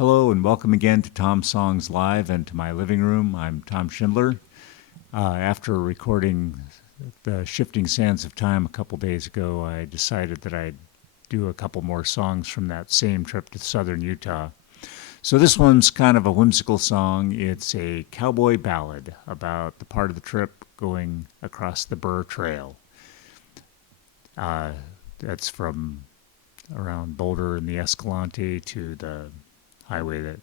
Hello and welcome again to Tom Songs Live and to my living room. I'm Tom Shindler. After recording the Shifting Sands of Time a couple days ago, I decided that I'd do a couple more songs from that same trip to southern Utah. So this one's kind of a whimsical song. It's a cowboy ballad about the part of the trip going across the Burr Trail. That's from around Boulder and the Escalante to the highway that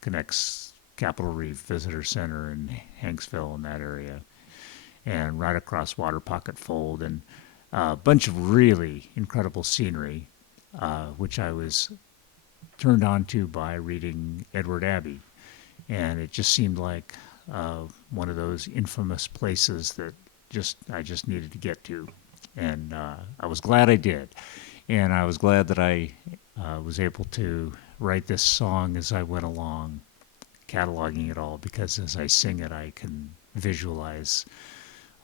connects Capitol Reef Visitor Center and Hanksville in that area, and right across Water Pocket Fold, and a bunch of really incredible scenery, which I was turned on to by reading Edward Abbey, and it just seemed like one of those infamous places that I just needed to get to, and I was glad I did, and I was glad that I was able to write this song as I went along, cataloging it all, because as I sing it, I can visualize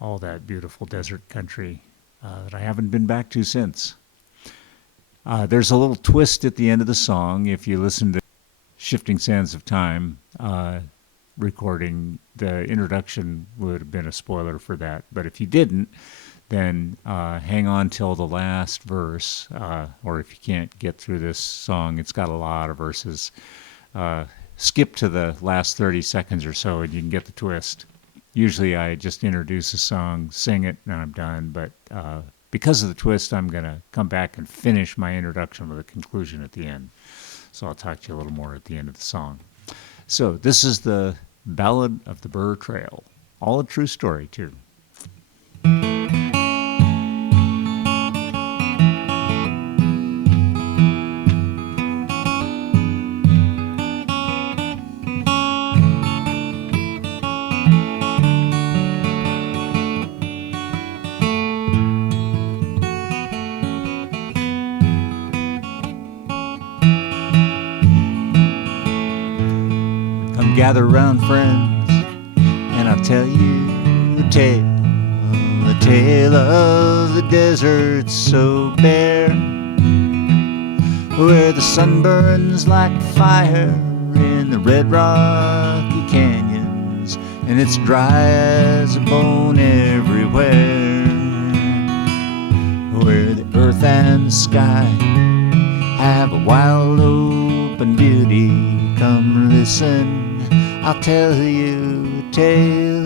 all that beautiful desert country that I haven't been back to since. There's a little twist at the end of the song. If you listen to Shifting Sands of Time recording, the introduction would have been a spoiler for that. But if you didn't, then hang on till the last verse, or if you can't get through this song, it's got a lot of verses, skip to the last 30 seconds or so and you can get the twist. Usually I just introduce a song, sing it, and I'm done, but because of the twist, I'm going to come back and finish my introduction with a conclusion at the end. So I'll talk to you a little more at the end of the song. So this is the Ballad of the Burr Trail. All a true story, too. Gather round, friends, and I'll tell you a tale of the desert so bare, where the sun burns like fire in the red rocky canyons, and it's dry as a bone everywhere, where the earth and the sky have a wild open beauty. Come listen, I'll tell you a tale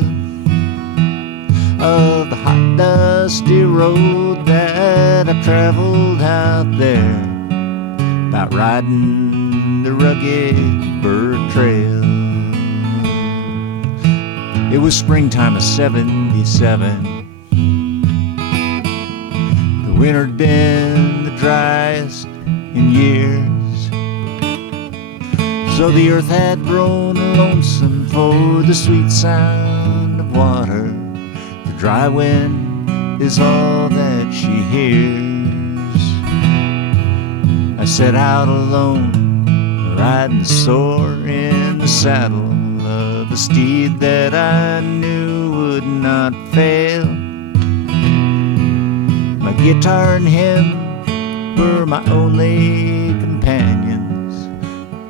of the hot, dusty road that I traveled out there, about riding the rugged Burr Trail. It was springtime of '77. The winter'd been the driest in years, so the earth had grown lonesome for the sweet sound of water. The dry wind is all that she hears. I set out alone, riding sore in the saddle of a steed that I knew would not fail. My guitar and him were my only companions,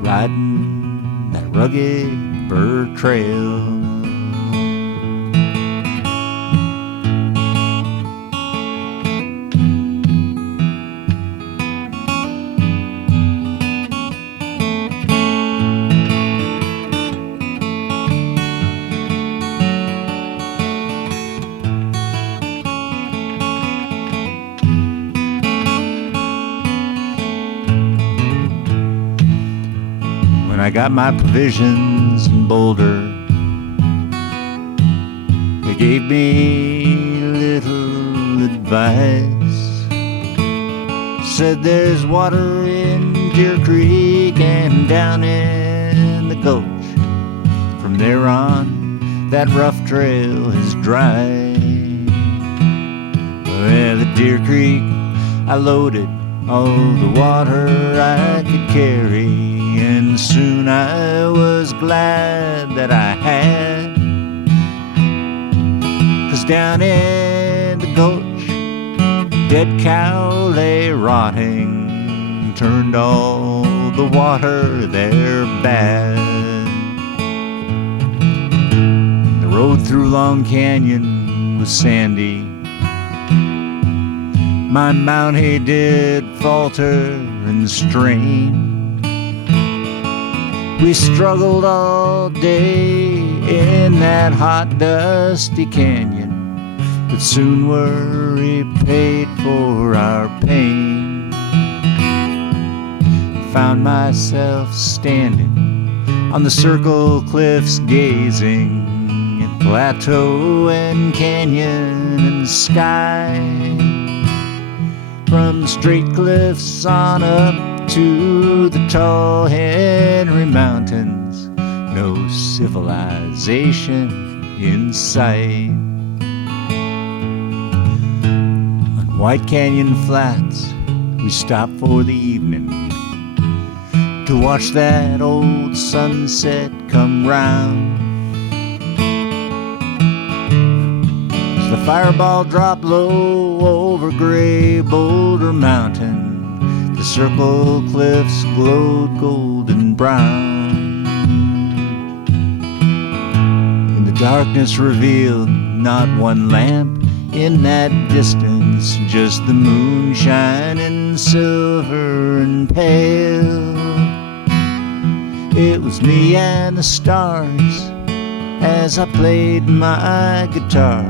riding that rugged Burr Trail. I got my provisions in Boulder. They gave me little advice. Said there's water in Deer Creek and down in the gulch. From there on, that rough trail is dry. Well, at Deer Creek, I loaded all the water I could carry, and soon I was glad that I had. 'Cause down in the gulch, a dead cow lay rotting, turned all the water there bad. The road through Long Canyon was sandy. My mount he did falter and strain. We struggled all day in that hot, dusty canyon, but soon were repaid for our pain. Found myself standing on the Circle Cliffs, gazing at plateau and canyon and sky. From the straight cliffs on up to the tall Henry Mountains, no civilization in sight. On White Canyon Flats, we stopped for the evening to watch that old sunset come round. As the fireball dropped low over gray Boulder Mountain, the Circle Cliffs glowed golden brown. And the darkness revealed not one lamp in that distance, just the moon shining silver and pale. It was me and the stars as I played my guitar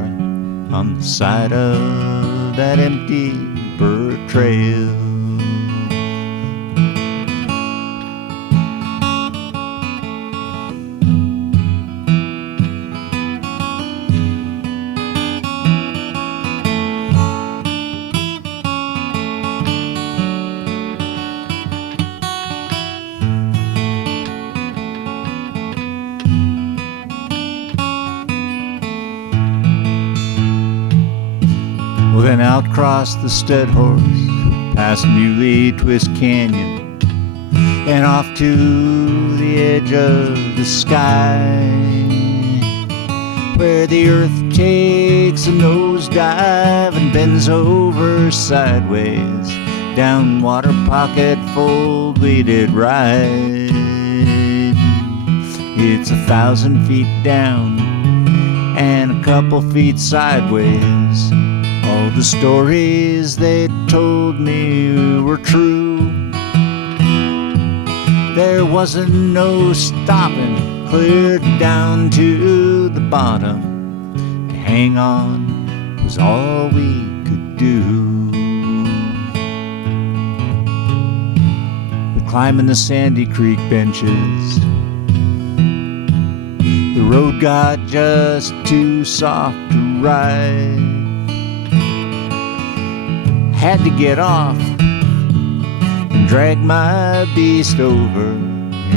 on the side of that empty Burr Trail. Well, then out crossed the Stud Horse, past Muley Twist Canyon, and off to the edge of the sky, where the earth takes a nosedive and bends over sideways. Down Water Pocket Fold we did ride. It's 1,000 feet down and a couple feet sideways. All the stories they told me were true. There wasn't no stopping, clear down to the bottom. To hang on was all we could do. But climbing the Sandy Creek benches, the road got just too soft to ride. Had to get off and drag my beast over.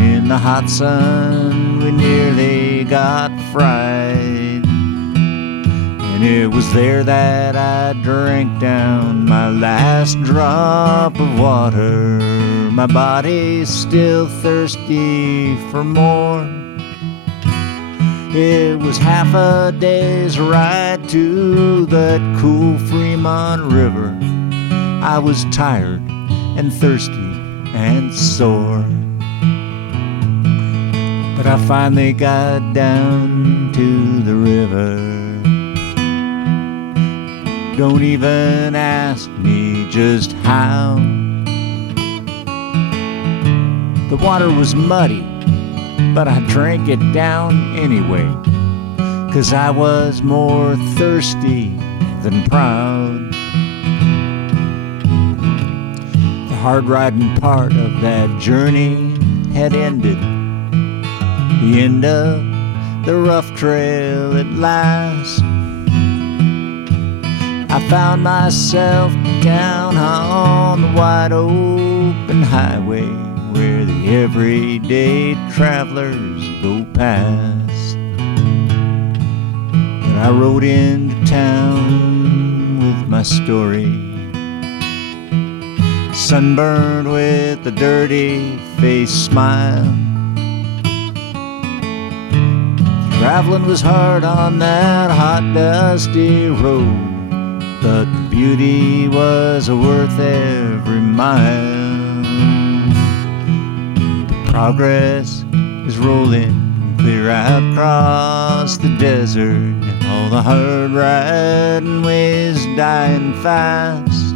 In the hot sun we nearly got fried, and it was there that I drank down my last drop of water. My body's still thirsty for more. It was half a day's ride to that cool Fremont River. I was tired and thirsty and sore, but I finally got down to the river. Don't even ask me just how. The water was muddy, but I drank it down anyway, 'cause I was more thirsty than proud. Hard-riding part of that journey had ended, the end of the rough trail at last. I found myself down on the wide open highway where the everyday travelers go past. But I rode into town with my story, sunburned with a dirty face smile. Traveling was hard on that hot, dusty road, but the beauty was worth every mile. Progress is rolling clear out across the desert. All the hard riding ways dying fast.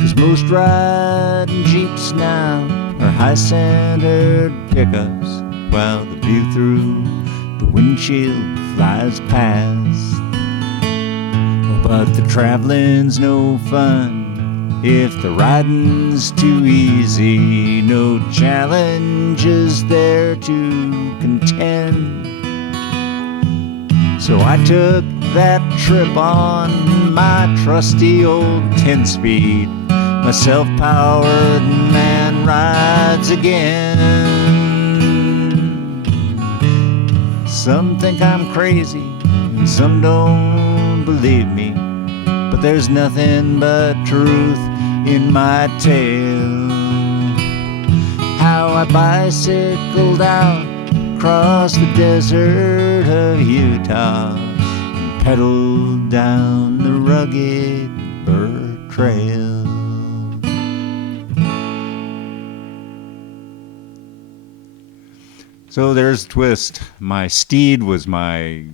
'Cause most riding Jeeps now are high-centered pickups, while the view through the windshield flies past. Oh, but the traveling's no fun if the riding's too easy. No challenges there to contend. So I took that trip on my trusty old 10-speed. My self-powered man rides again. Some think I'm crazy and some don't believe me, but there's nothing but truth in my tale. How I bicycled out across the desert of Utah and pedaled down the rugged Burr Trail. So there's a twist. My steed was my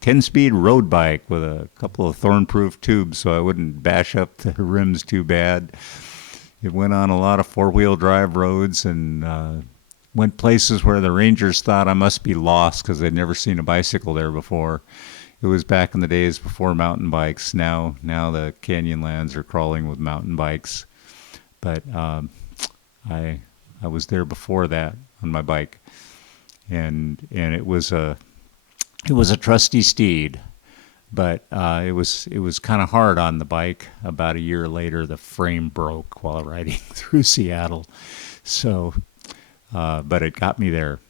10-speed road bike with a couple of thorn-proof tubes so I wouldn't bash up the rims too bad. It went on a lot of four-wheel drive roads and went places where the rangers thought I must be lost because they'd never seen a bicycle there before. It was back in the days before mountain bikes. Now the Canyonlands are crawling with mountain bikes. But I was there before that on my bike. And it was a trusty steed, but it was kind of hard on the bike. About a year later, the frame broke while riding through Seattle. So, but it got me there.